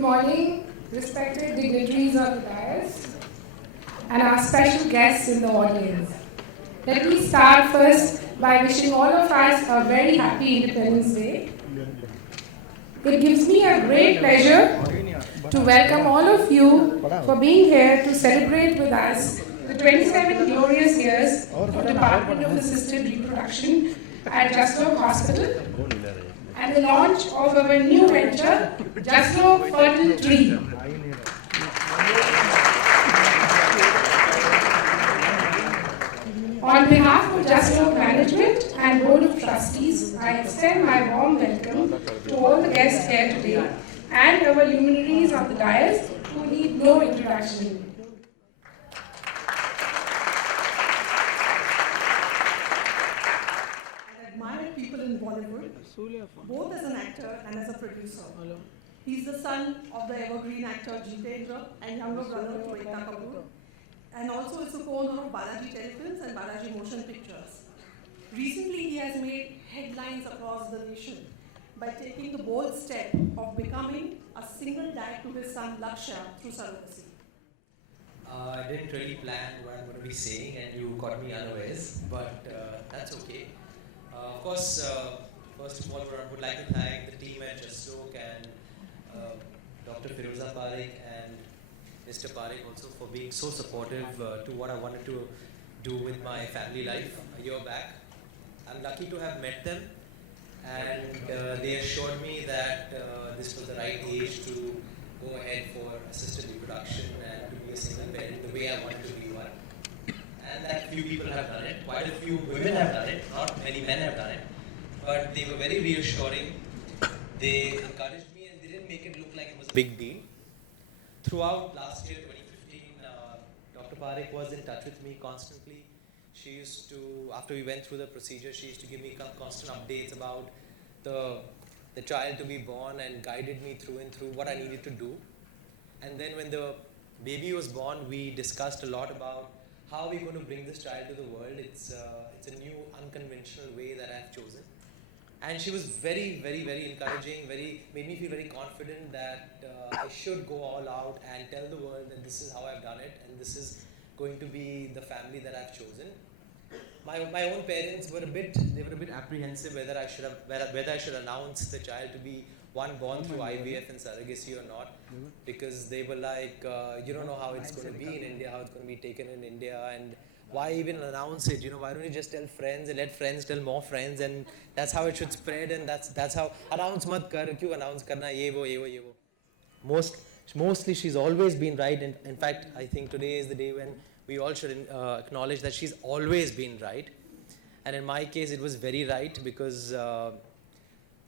Good morning, respected dignitaries of the dais and our special guests in the audience. Let me start first by wishing all of us a very happy Independence Day. It gives me a great pleasure to welcome all of you for being here to celebrate with us the 27 glorious years of Department of Assisted Reproduction at Justlow Hospital and the launch of our new venture, Justlow Fertile Tree. On behalf of Justlow Management and Board of Trustees, I extend my warm welcome to all the guests here today and our luminaries of the dais who need no introduction. I admire people in Bollywood, both as an actor and as a producer. He's the son of the evergreen actor Jitendra and younger brother to Ekta Kapoor, and also is the co-owner of Balaji Telefilms and Balaji Motion Pictures. Recently, he has made headlines across the nation by taking the bold step of becoming a single dad to his son Lakshya through surrogacy. I didn't really plan what I'm going to be saying, and you caught me unawares, but that's okay. Of course, first of all, I would like to thank the team at Justlow and Dr. Firoza Parekh and Mr. Parekh also for being so supportive to what I wanted to do with my family life a year back. I'm lucky to have met them, and they assured me that this was the right age to go ahead for assisted reproduction and to be a single parent the way I wanted to be one. And that few people have done it, quite a few women have done it, not many men have done it, but they were very reassuring. They encouraged me and they didn't make it look like it was a big deal. Throughout last year, 2015, Dr. Parekh was in touch with me constantly. She used to, after we went through the procedure, she used to give me constant updates about the child to be born and guided me through and through what I needed to do. And then when the baby was born, we discussed a lot about how we're going to bring this child to the world. It's a new, unconventional way that I've chosen. And she was very, very, very encouraging, made me feel very confident that I should go all out and tell the world that this is how I've done it and this is going to be the family that I've chosen. My own parents were a bit apprehensive whether I should announce the child to be one born through IVF and surrogacy or not, because they were like, you don't know how it's going to be in India, how it's going to be taken in India, and why even announce it? Why don't you just tell friends and let friends tell more friends, and that's how it should spread, and that's how announce mat kar, kyun announce karna, ye wo. Mostly she's always been right, and in fact I think today is the day when we all should acknowledge that she's always been right. And in my case it was very right, because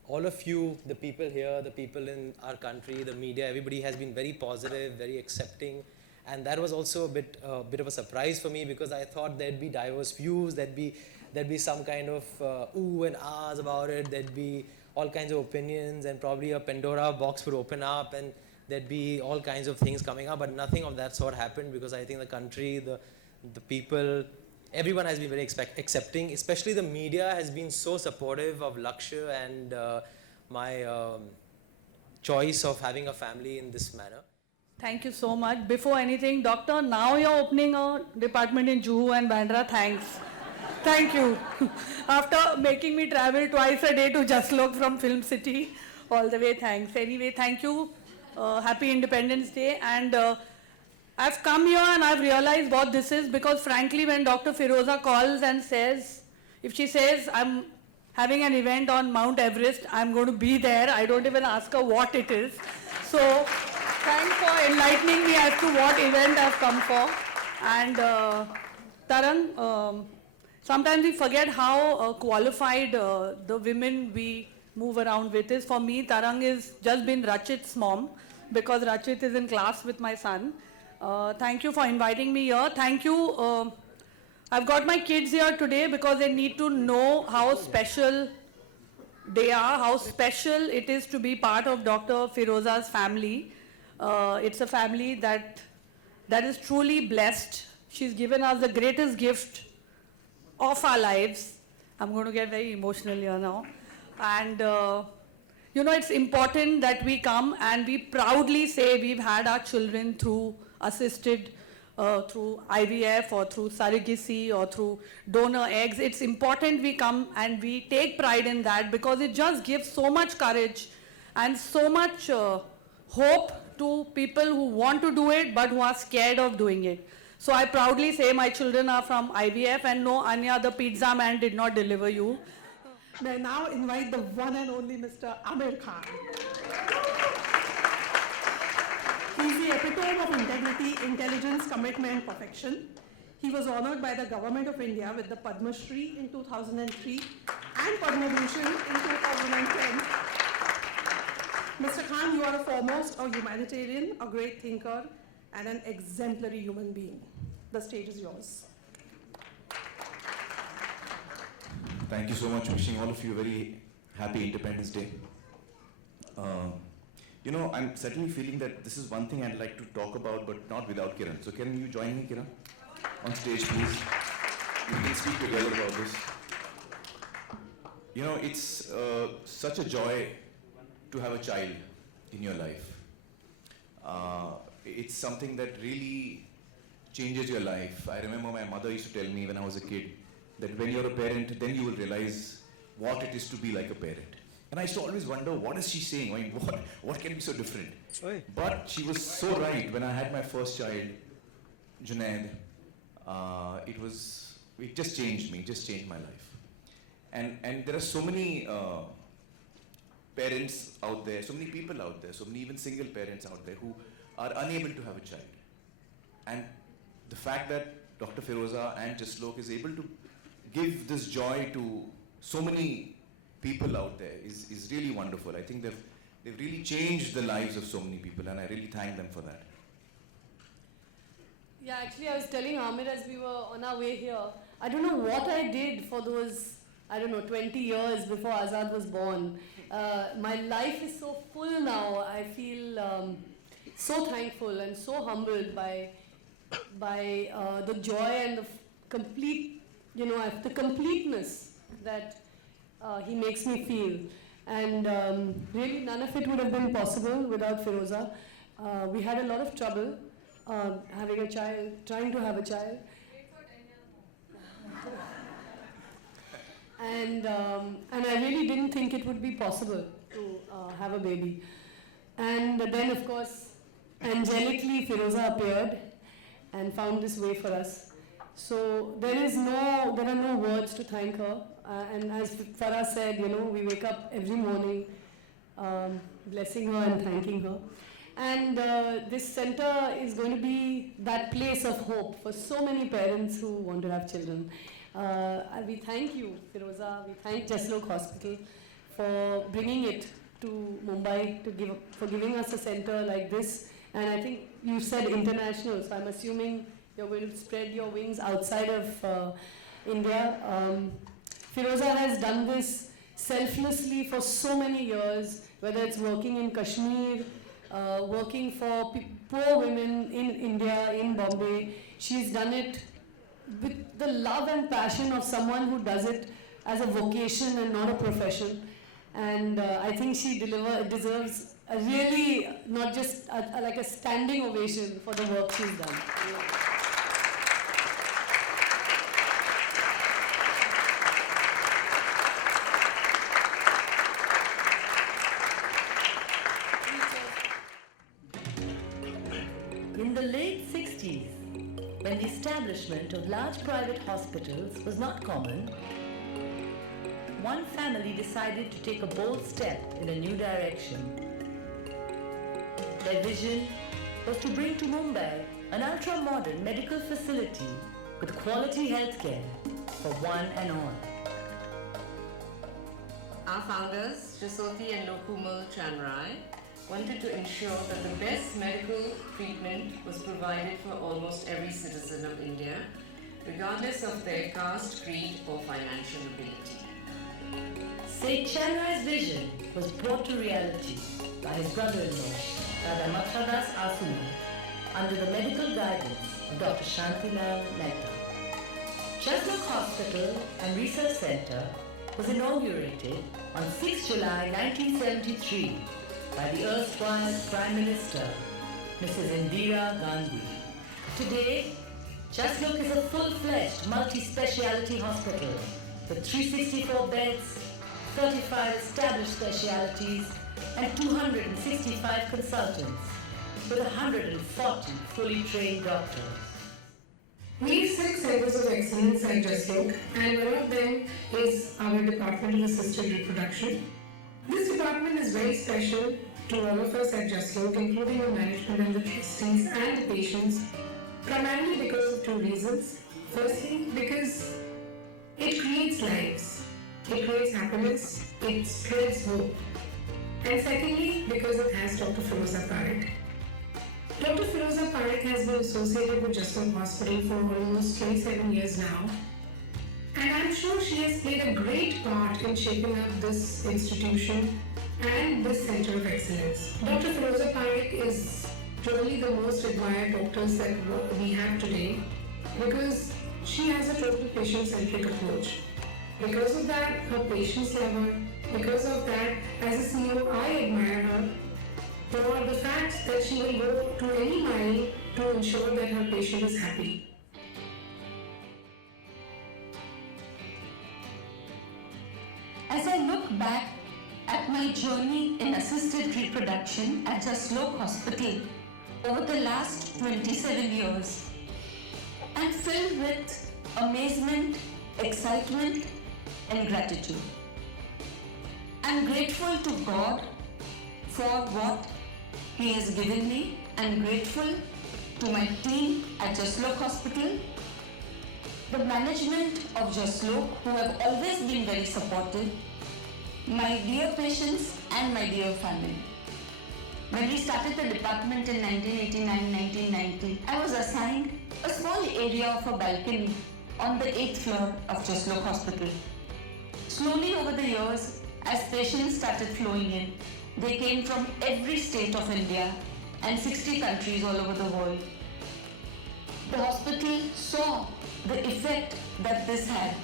all of you, the people here, the people in our country, the media, everybody has been very positive, very accepting. And that was also a bit of a surprise for me, because I thought there'd be diverse views, there'd be some kind of ooh and ahs about it, there'd be all kinds of opinions, and probably a Pandora box would open up and there'd be all kinds of things coming up, but nothing of that sort happened, because I think the country, the people, everyone has been very accepting, especially the media has been so supportive of Lakshya and my choice of having a family in this manner. Thank you so much. Before anything, doctor, now you're opening a department in Juhu and Bandra. Thanks. Thank you. After making me travel twice a day to Justlow from Film City, all the way, thanks. Anyway, thank you. Happy Independence Day. And I've come here and I've realized what this is, because frankly, when Dr. Firoza calls and says, if she says, I'm having an event on Mount Everest, I'm going to be there. I don't even ask her what it is. So, thanks for enlightening me as to what event I've come for. And Tarang, sometimes we forget how qualified the women we move around with is. For me, Tarang has just been Rachit's mom, because Rachit is in class with my son. Thank you for inviting me here. Thank you. I've got my kids here today because they need to know how special they are, how special it is to be part of Dr. Firoza's family. It's a family that is truly blessed. She's given us the greatest gift of our lives. I'm going to get very emotional here now. And you know, it's important that we come and we proudly say we've had our children through assisted, through IVF or through surrogacy or through donor eggs. It's important we come and we take pride in that, because it just gives so much courage and so much hope to people who want to do it but who are scared of doing it. So I proudly say my children are from IVF, and no, Anya, the pizza man did not deliver you. May I now invite the one and only Mr. Amir Khan. He's the epitome of integrity, intelligence, commitment, perfection. He was honored by the Government of India with the Padma Shri in 2003 and Padma Bhushan in 2010. Mr. Khan, you are a foremost a humanitarian, a great thinker, and an exemplary human being. The stage is yours. Thank you so much. Wishing all of you a very happy Independence Day. You know, I'm certainly feeling that this is one thing I'd like to talk about, but not without Kiran. So can you join me, Kiran? On stage, please. We can speak together about this. You know, it's such a joy to have a child in your life. It's something that really changes your life. I remember my mother used to tell me when I was a kid that when you're a parent, then you will realize what it is to be like a parent. And I used to always wonder, what is she saying? I mean, what can be so different? Oi. But she was so right. When I had my first child, Junaid, it just changed me, just changed my life. And there are so many parents out there, so many people out there, so many even single parents out there who are unable to have a child. And the fact that Dr. Firoza and Jaslok is able to give this joy to so many people out there is really wonderful. I think they've really changed the lives of so many people, and I really thank them for that. Yeah, actually I was telling Amir as we were on our way here, I don't know what I did for those, 20 years before Azad was born. My life is so full now. I feel so thankful and so humbled by the joy and the complete, the completeness that he makes me feel. And really none of it would have been possible without Firoza. We had a lot of trouble having a child, trying to have a child. And I really didn't think it would be possible to have a baby. And then, of course, angelically Firoza appeared and found this way for us. So there are no words to thank her. And as Farah said, we wake up every morning blessing her and thanking her. And this center is going to be that place of hope for so many parents who want to have children. We thank you, Firoza. We thank Jaslok Hospital for bringing it to Mumbai, for giving us a center like this. And I think you said international, so I'm assuming you're going to spread your wings outside of India. Firoza has done this selflessly for so many years, whether it's working in Kashmir, working for poor women in India, in Bombay. She's done it with the love and passion of someone who does it as a vocation and not a profession. And I think she deserves a really, not just like a standing ovation for the work she's done. In the late 60s, when the establishment of large private hospitals was not common, one family decided to take a bold step in a new direction. Their vision was to bring to Mumbai an ultra-modern medical facility with quality healthcare for one and all. Our founders, Jasoti and Lokumal Chanrai, wanted to ensure that the best medical treatment was provided for almost every citizen of India, regardless of their caste, creed, or financial ability. Sheikh Chanrai's vision was brought to reality by his brother-in-law, Dada Makhradas Asuma, under the medical guidance of Dr. Shantilal Mehta. Jaslok Hospital and Research Center was inaugurated on 6 July 1973 by the erstwhile Prime Minister, Mrs. Indira Gandhi. Today, Jaslok is a full-fledged multi-speciality hospital with 364 beds, 35 established specialities, and 265 consultants, with 140 fully trained doctors. We have 6 centers of excellence at Jaslok, and one of them is our Department of Assisted Reproduction. This department is very special to all of us at Jaslok, including the management and the trustees and the patients, primarily because of 2 reasons. Firstly, because it creates lives, it creates happiness, it spreads hope. And secondly, because it has Dr. Firoza Parekh. Dr. Firoza Parekh has been associated with Jaslok Hospital for almost 27 years now. And I'm sure she has played a great part in shaping up this institution and this center of excellence. Dr. Firoza Parekh is probably the most admired doctors that we have today because she has a total patient-centric approach. Because of that, her patients love her. Because of that, as a CEO, I admire her for the fact that she will go to any mile to ensure that her patient is happy. As I look back at my journey in assisted reproduction at Jaslok Hospital over the last 27 years, I'm filled with amazement, excitement, and gratitude. I'm grateful to God for what He has given me. I'm grateful to my team at Jaslok Hospital, the management of Jaslok who have always been very supportive, my dear patients and my dear family. When we started the department in 1989-1990, I was assigned a small area of a balcony on the 8th floor of Jaslok Hospital. Slowly over the years, as patients started flowing in, they came from every state of India and 60 countries all over the world. The hospital saw the effect that this had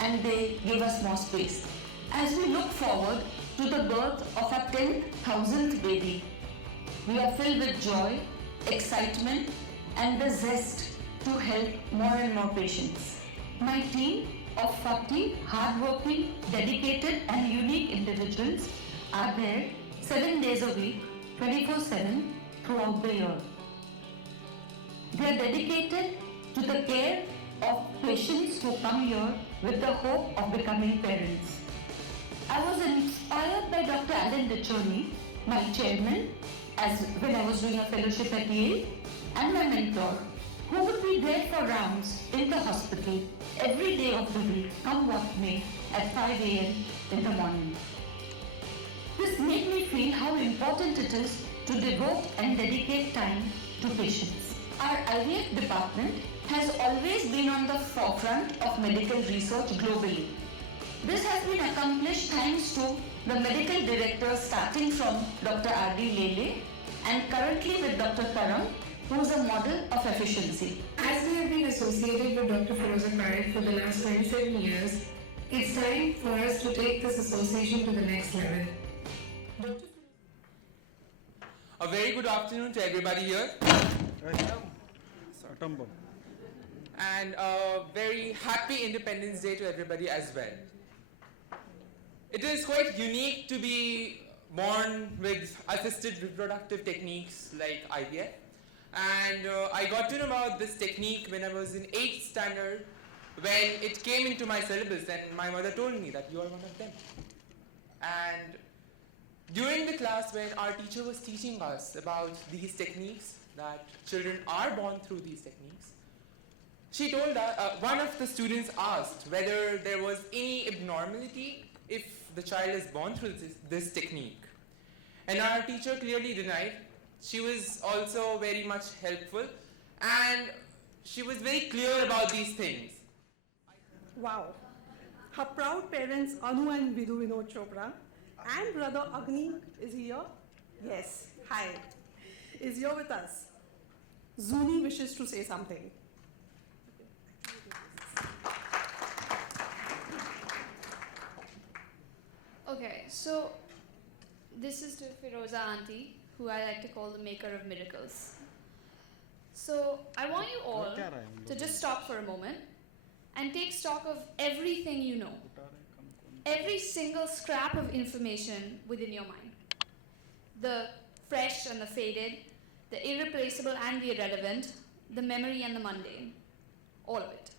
and they gave us more space. As we look forward to the birth of our 10,000th baby, we are filled with joy, excitement, and the zest to help more and more patients. My team of 40 hardworking, dedicated, and unique individuals are there 7 days a week, 24/7 throughout the year. They are dedicated to the care of patients who come here with the hope of becoming parents. I was inspired by Dr. Alan Dichoni, my chairman, when I was doing a fellowship at Yale, and my mentor, who would be there for rounds in the hospital every day of the week, come what may, at 5 a.m. in the morning. This made me feel how important it is to devote and dedicate time to patients. Our IVF department has always been on the forefront of medical research globally. This has been accomplished thanks to the medical directors starting from Dr. R.D. Lele and currently with Dr. Karam, who is a model of efficiency. As we have been associated with Dr. Firoza Parekh for the last 27 years, it's time for us to take this association to the next level. A very good afternoon to everybody here. And a very happy Independence Day to everybody as well. It is quite unique to be born with assisted reproductive techniques like IVF. And I got to know about this technique when I was in 8th standard, when it came into my syllabus and my mother told me that you are one of them. And during the class when our teacher was teaching us about these techniques, that children are born through these techniques, she told us, one of the students asked whether there was any abnormality if the child is born through this technique. And our teacher clearly denied. She was also very much helpful and she was very clear about these things. Wow. Her proud parents Anu and Vidhu Vinod Chopra and brother Agni is here. Yes, hi. Is here with us. Zuni wishes to say something. Okay, so this is to Firoza Auntie, who I like to call the maker of miracles. So I want you all to just stop for a moment and take stock of everything you know. Every single scrap of information within your mind. The fresh and the faded, the irreplaceable and the irrelevant, the memory and the mundane. All of it.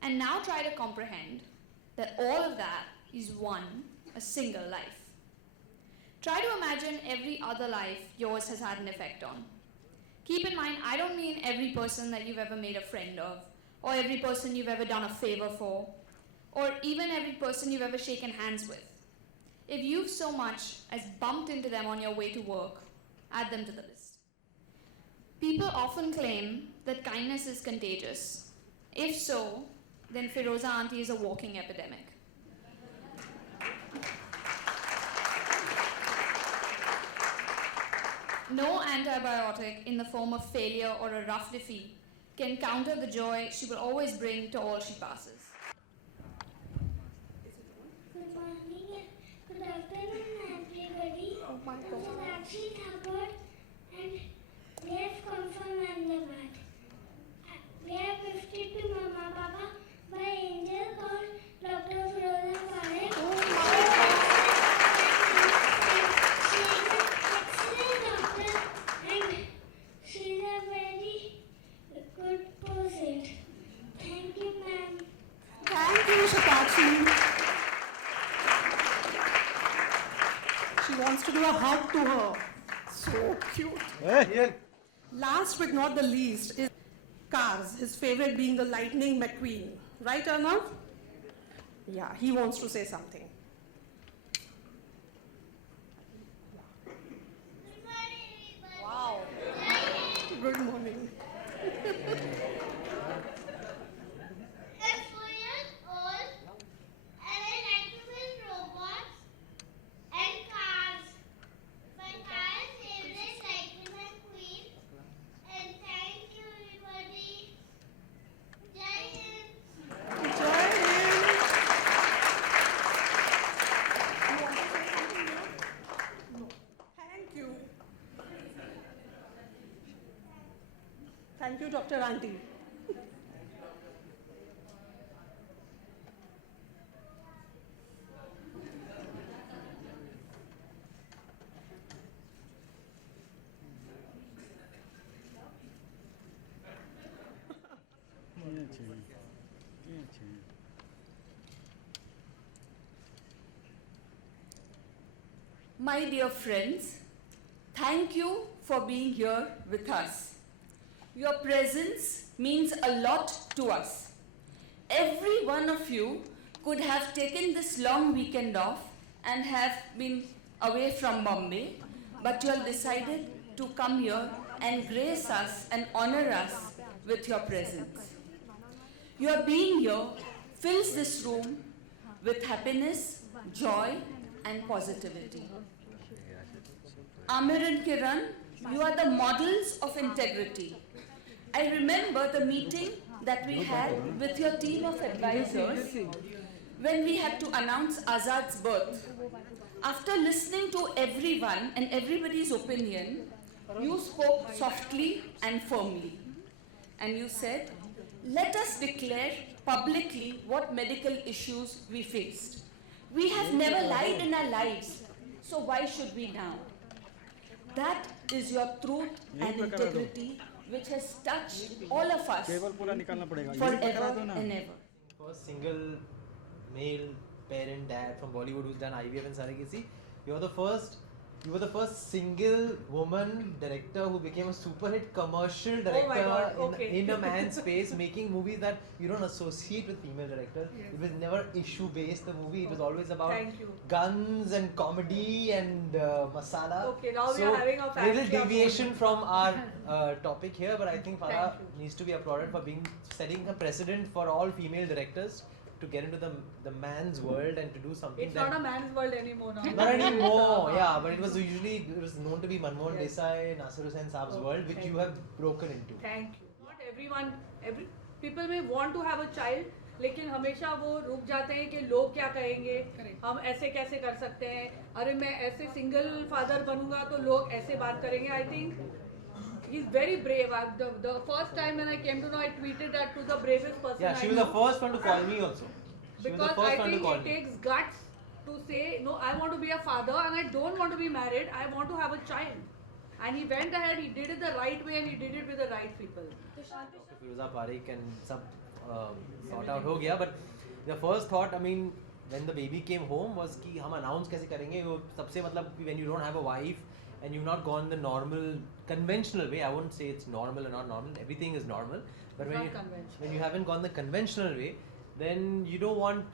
And now try to comprehend that all of that is a single life. Try to imagine every other life yours has had an effect on. Keep in mind, I don't mean every person that you've ever made a friend of, or every person you've ever done a favor for, or even every person you've ever shaken hands with. If you've so much as bumped into them on your way to work, add them to the list. People often claim that kindness is contagious. If so, then Firoza Auntie is a walking epidemic. No antibiotic in the form of failure or a rough defeat can counter the joy she will always bring to all she passes. Good morning, good afternoon, everybody. This is Akshi Thakur, and we have come from Ahmedabad. We are gifted to Mama Papa by angel called Dr. Firoza Parekh. She is a very good person. Thank you, ma'am. Thank you, Shatakshi. She wants to give a hug to her. So cute. Last but not the least is cars, his favorite being the Lightning McQueen. Right, Arnav? Yeah, he wants to say something. Wow. Good morning. Thank you, Dr. Auntie. My dear friends, thank you for being here with us. Your presence means a lot to us. Every one of you could have taken this long weekend off and have been away from Bombay, but you all decided to come here and grace us and honor us with your presence. Your being here fills this room with happiness, joy, and positivity. Amir and Kiran, you are the models of integrity. I remember the meeting that we had with your team of advisors when we had to announce Azad's birth. After listening to everyone and everybody's opinion, you spoke softly and firmly. And you said, let us declare publicly what medical issues we faced. We have never lied in our lives, so why should we now? That is your truth and integrity which has touched all of us forever and ever. First single male parent dad from Bollywood who's done IVF and surrogacy. You were the first single woman director who became a super hit commercial director in a man's space, making movies that you don't associate with female directors. Yes. It was never issue based, the movie. It was always about guns and comedy and masala. Okay, now we are having a little deviation from our topic here, but I think Farah needs to be applauded for setting a precedent for all female directors to get into the man's world and to do something. It's not a man's world anymore now. Not anymore, yeah, but it was known to be Manmohan Desai, Nasir Hussain Saab's world, which you have broken into. Thank you. Not everyone, people may want to have a child, लेकिन हमेशा वो रुक जाते हैं कि लोग क्या कहेंगे, हम ऐसे कैसे कर सकते हैं, अरे मैं ऐसे सिंगल फादर बनूंगा तो लोग ऐसे बात करेंगे. I think he is very brave. The first time when I came to know, I tweeted that to the bravest person Yeah, she I was knew. the first one to call me also. She was the Because first I one to think call it me. takes guts to say, no, I want to be a father and I don't want to be married, I want to have a child. And he went ahead, he did it the right way and he did it with the right people. Dr. Firoza Parekh and सब sort out हो गया, but the first thought, I mean, when the baby came home was कि हम announce कैसे करेंगे, वो सबसे मतलब when you don't have a wife and you've not gone the normal conventional way, I wouldn't say it's normal or not normal, everything is normal, but when you haven't gone the conventional way, then you don't want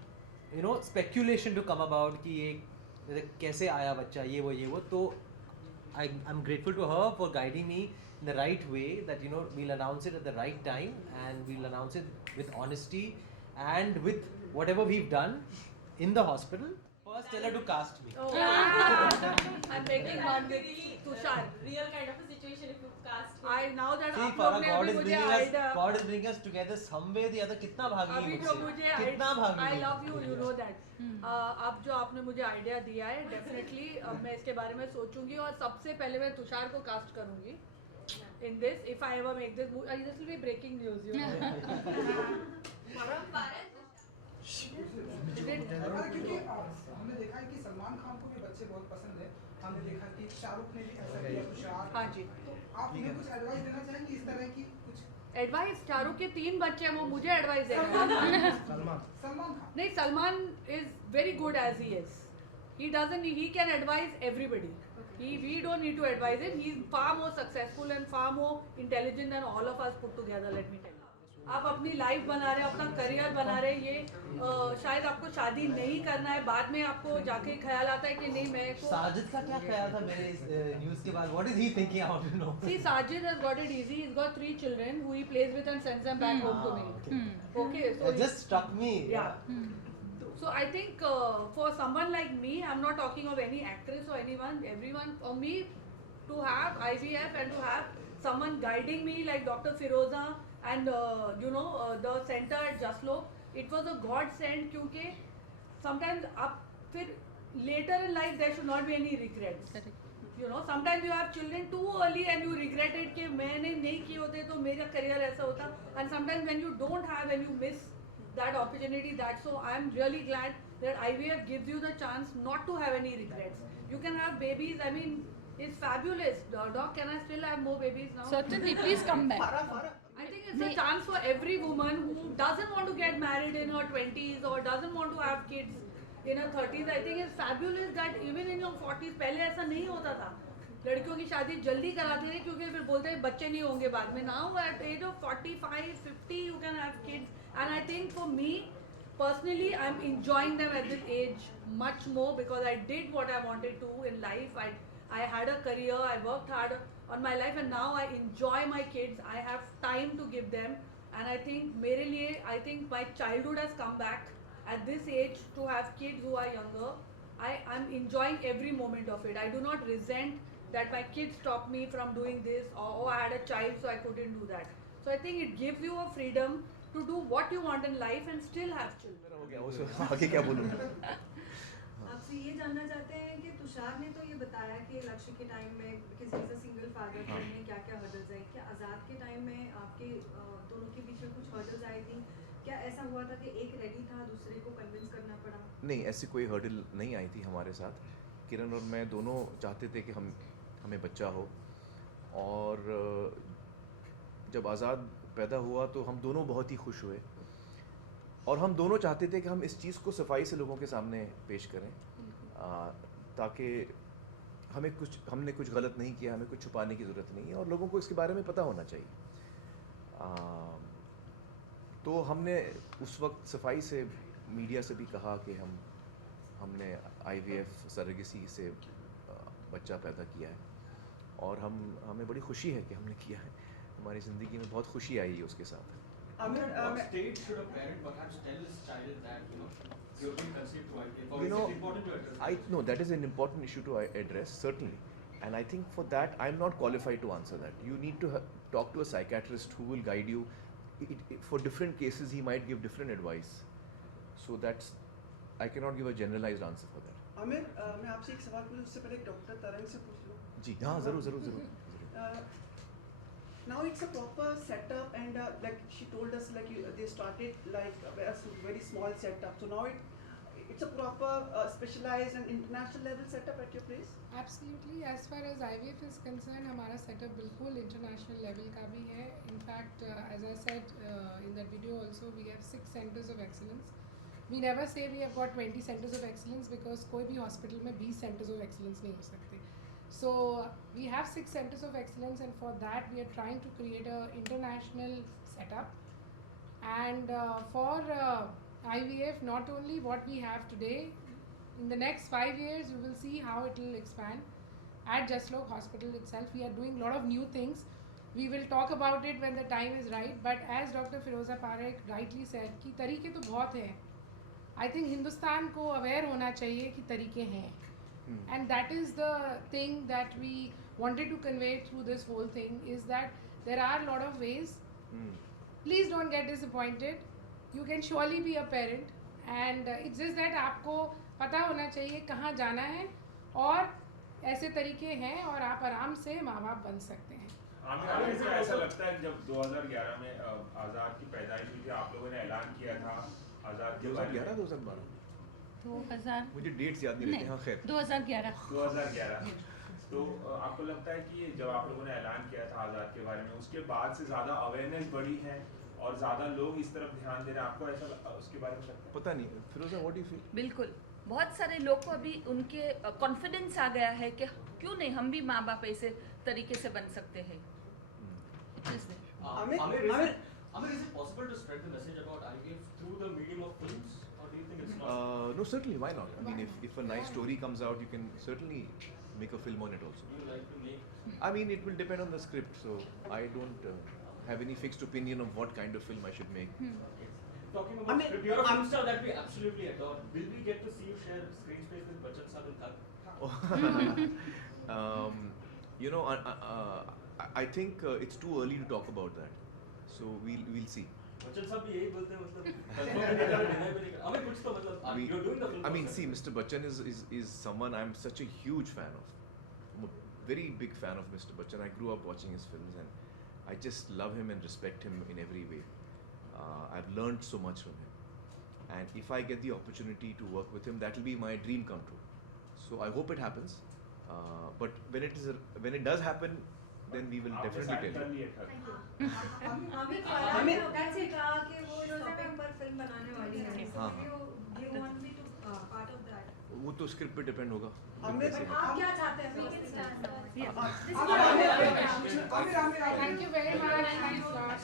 speculation to come about कि ये कैसे आया बच्चा, ये वो, तो I'm grateful to her for guiding me in the right way, that we'll announce it at the right time and we'll announce it with honesty and with whatever we've done in the hospital. First tell her to cast me. Oh, I'm making one with Tushar. Real kind of a situation if you cast him. I now that See, आप लोग ने God अभी is मुझे bringing us, idea, God is bringing us together some way or the other. कितना भागी अभी जो मुझे कितना भागी I love you, you know that. अब जो आपने मुझे आइडिया दिया है, डेफिनेटली अब मैं इसके बारे में सोचूंगी और सबसे पहले मैं तुषार को कास्ट करूंगी. In this, if I ever make this movie, this will be breaking news. You know. क्योंकि हमने देखा है कि सलमान खान को भी बच्चे बहुत पसंद है. हमने देखा कि शाहरुख ने भी ऐसा किया, तुषार. हाँ जी. तो आप उन्हें कुछ एडवाइस देना चाहेंगे इस तरह की कुछ? एडवाइस, शाहरुख के 3 बच्चे हैं, वो मुझे एडवाइस दे रहे हैं. सलमान खान नहीं, Salman is very good as he is. He can advise everybody. We don't need to advise him. He's far more successful and far more intelligent than all of us put together. Let me tell you. आप अपनी life बना रहे, अपना career बना रहे, ये शायद आपको शादी नहीं करना है, बाद में आपको जाके ख्याल आता है कि नहीं मैं को. साजिद का क्या ख्याल था मेरे इस न्यूज़ के बाद? What is he thinking? I want to know. See, Sajid has got it easy. He's got 3 children who he plays with and sends them back home to me. Okay, so it just struck me. Yeah. So I think for someone like me, I'm not talking of any actress or anyone, everyone, for me to have IVF and to have someone guiding me like Dr. Firoza and the center at Jaslok, it was a godsend क्योंकि sometimes up फिर later in life there should not be any regrets. Sometimes you have children too early and you regret it कि मैंने नहीं किए होते तो मेरा career ऐसा होता. And sometimes when you don't have and you miss that opportunity, so I'm really glad that IVF gives you the chance not to have any regrets. You can have babies. I mean, it's fabulous. Doc, can I still have more babies now? Certainly, please come back. I think it's a chance for every woman who doesn't want to get married in her 20s or doesn't want to have kids in her 30s. I think it's fabulous that even in your 40s, पहले ऐसा नहीं होता था. लड़कियों की शादी जल्दी कराते थे क्योंकि फिर बोलते हैं बच्चे नहीं होंगे बाद में. Now at age of 45, 50, you can have kids. And I think for me, personally, I'm enjoying them at this age much more because I did what I wanted to in life. I had a career, I worked hard on my life, and now I enjoy my kids. I have time to give them. And I think मेरे लिए, I think my childhood has come back at this age to have kids who are younger. I'm enjoying every moment of it. I do not resent that my kids stopped me from doing this or I had a child so I couldn't do that. So I think it gives you a freedom to do what you want in life and still have children. आगे क्या बोलूँ? आपसे ये जानना चाहते हैं कि तुषार ने तो ये बताया कि लक्ष्य के टाइम में किसी से सिंगल फादर में क्या क्या हर्डल्स आई, क्या आज़ाद के टाइम में आपके दोनों के बीच में कुछ हर्डल्स आई थी? क्या ऐसा हुआ था कि एक रेडी था, दूसरे को कन्विंस करना पड़ा? नहीं, ऐसी कोई हर्डल नहीं आई थी हमारे साथ. किरण और मैं दोनों चाहते थे कि हमें बच्चा हो, और जब आज़ाद पैदा हुआ तो हम दोनों बहुत ही खुश हुए, और हम दोनों चाहते थे कि हम इस चीज़ को सफाई से लोगों के सामने पेश करें, ताकि हमने कुछ गलत नहीं किया, हमें कुछ छुपाने की ज़रूरत नहीं है और लोगों को इसके बारे में पता होना चाहिए. तो हमने उस वक्त सफाई से मीडिया से भी कहा कि हमने IVF सरेगेसी से बच्चा पैदा किया है, और हमें बड़ी खुशी है कि हमने किया है. हमारी ज़िंदगी में बहुत खुशी आई है उसके साथ. What stage should a parent perhaps tell his child that you've been conceived through IVF? Or is it important to address? No, that is an important issue to address, certainly. And I think for that, I'm not qualified to answer that. You need to talk to a psychiatrist who will guide you. for different cases he might give different advice. So that's, I cannot give a generalized answer for that. Aamir, मैं आपसे एक सवाल पूछूं उससे पहले doctor तरंग से पूछ लूं. जी हाँ, जरूर. Now it's a proper setup, and like she told us, like they started like a very small setup. So now it's a proper specialized and international level setup at your place. Absolutely. As far as IVF is concerned, हमारा setup बिल्कुल international level का भी है. In fact, as I said in that video also, we have 6 centers of excellence. We never say we have got 20 centers of excellence because कोई भी hospital में 20 centers of excellence नहीं हो सकते. So we have 6 centers of excellence, and for that we are trying to create a international setup. And for IVF, not only what we have today, in the next 5 years you will see how it will expand. At Jaslok Hospital itself, we are doing a lot of new things. We will talk about it when the time is right. But as Dr. Firoza Parekh rightly said, कि तरीके तो बहुत हैं. I think Hindustan को aware होना चाहिए कि तरीके हैं. And that is the thing that we wanted to convey through this whole thing, is that there are a lot of ways. Please don't get disappointed. You can surely be a parent, and it's just that आपको पता होना चाहिए कहाँ जाना है, और ऐसे तरीके हैं और आप आराम से माँ बाप बन सकते हैं. आमिर, ऐसा लगता है जब 2011 में आज़ाद की पैदाइश हुई थी, आप लोगों ने ऐलान किया था आज़ाद के बारे में. 2011 2000 मुझे डेट्स याद नहीं रहते. हाँ, खैर 2011 तो आपको लगता है कि जब आप लोगों ने ऐलान किया था आज़ाद के बारे में, उसके बाद से ज़्यादा अवेयरनेस बढ़ी है और ज़्यादा लोग इस तरफ ध्यान दे रहे हैं, आपको ऐसा उसके बारे में लगता है? पता नहीं. फिरोजा, व्हाट डू यू फील? बिल्कुल, बहुत सारे लोग को अभी उनके कॉन्फिडेंस आ गया है कि क्यों नहीं हम भी माँ बाप ऐसे तरीके से बन सकते हैं. Amir, is it possible to spread the message about IVF through the medium of films, or do you think it's not? No, certainly, why not? I mean, if a nice story comes out, you can certainly make a film on it also. Do you like to make? I mean, it will depend on the script, so I don't have any fixed opinion of what kind of film I should make. Talking about script, you're a film star that we absolutely adore. Will we get to see you share screen space with Bachchan Sahib and Thug? You know, I think it's too early to talk about that. So we'll see. Bachchan Sahib भी यही बोलते हैं, मतलब Amir कुछ तो मतलब you're doing the film. I mean, see, Mr. Bachchan is someone I'm such a huge fan of. I'm a very big fan of Mr. Bachchan. I grew up watching his films, and I just love him and respect him in every way. I've learned so much from him, and if I get the opportunity to work with him, that will be my dream come true. So I hope it happens. But when it does happen, then we will definitely tell you. Aamir कैसे कहा कि वो इस topic पर film बनाने वाली है. हाँ. Do you want me to part of that? वो तो स्क्रिप्ट पे डिपेंड होगा. आप क्या चाहते हैं? We can start now. Thank you very much. Thanks a lot.